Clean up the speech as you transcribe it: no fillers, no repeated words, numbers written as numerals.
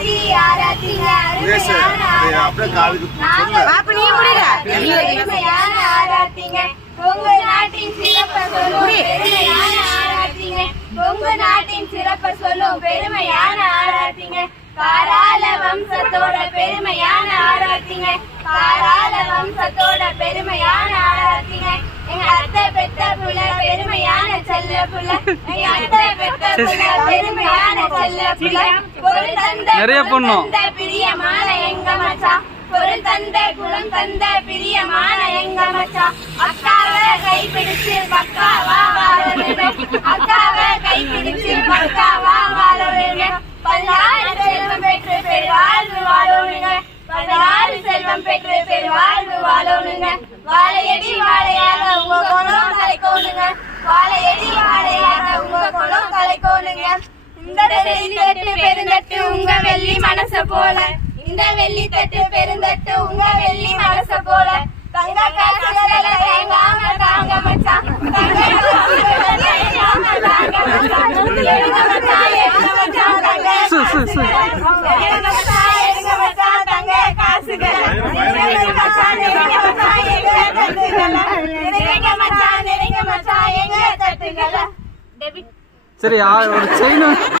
ஆராத்தி ஆராத்திங்க பெருமையான ஆராத்திங்க உங்க நாட்டின் சிறப்பை சொல்லும் பெருமையான ஆராத்திங்க உங்க நாட்டின் சிறப்பை சொல்லும் பெருமையான ஆராத்திங்க காரால வம்சத்தோட பெருமையான ஆராத்திங்க காரால வம்சத்தோட பெருமையான ஆராத்திங்க எங்க அத்தை பெத்த புள்ள பெருமையான செல்ல புள்ள எங்க அத்தை பெத்த புள்ள பெருமையான செல்ல புள்ள பொருள் தந்த பிரியமான எங்க மச்சான் பொருள் தந்த குலம் தந்த பிரியமான எங்க மச்சான் அக்காவை கைப்பிடிச்சு பக்காவா வாழ அக்காவை கைப்பிடிச்சு பக்காவா வாழ பல்லாறு செல்வம் பெற்று பெருவாழ்வு வாழணுங்க பல்லாறு செல்வம் பெற்று பெருவாழ்வு வாழணுங்க வாழையடி வாழையாக உங்க குணம் தலைக்கோணுங்க வாழையடி வாழையாக உங்க குணம் தலைக்கோணுங்க இந்த வெள்ளி தட்டு பெருந்தட்டு உங்க வெள்ளி மனச போல இந்த வெள்ளி தட்டு பெருந்தட்டு உங்க வெள்ளி மனச போல தங்க காசுகளை தேங்காம தாங்க மச்சான் தங்க காசுகளை தேங்காம தாங்க மச்சான் எடுங்க மச்சான் எடுங்க மச்சான் தங்க எடுங்க மச்சான் எடுங்க மச்சான் தங்க காசுகளை எடுங்க மச்சான் எடுங்க மச்சான் எங்க தட்டுகளை எடுங்க மச்சான் எடுங்க மச்சான் எங்க தட்டுகளை சரி ஒரு செயின்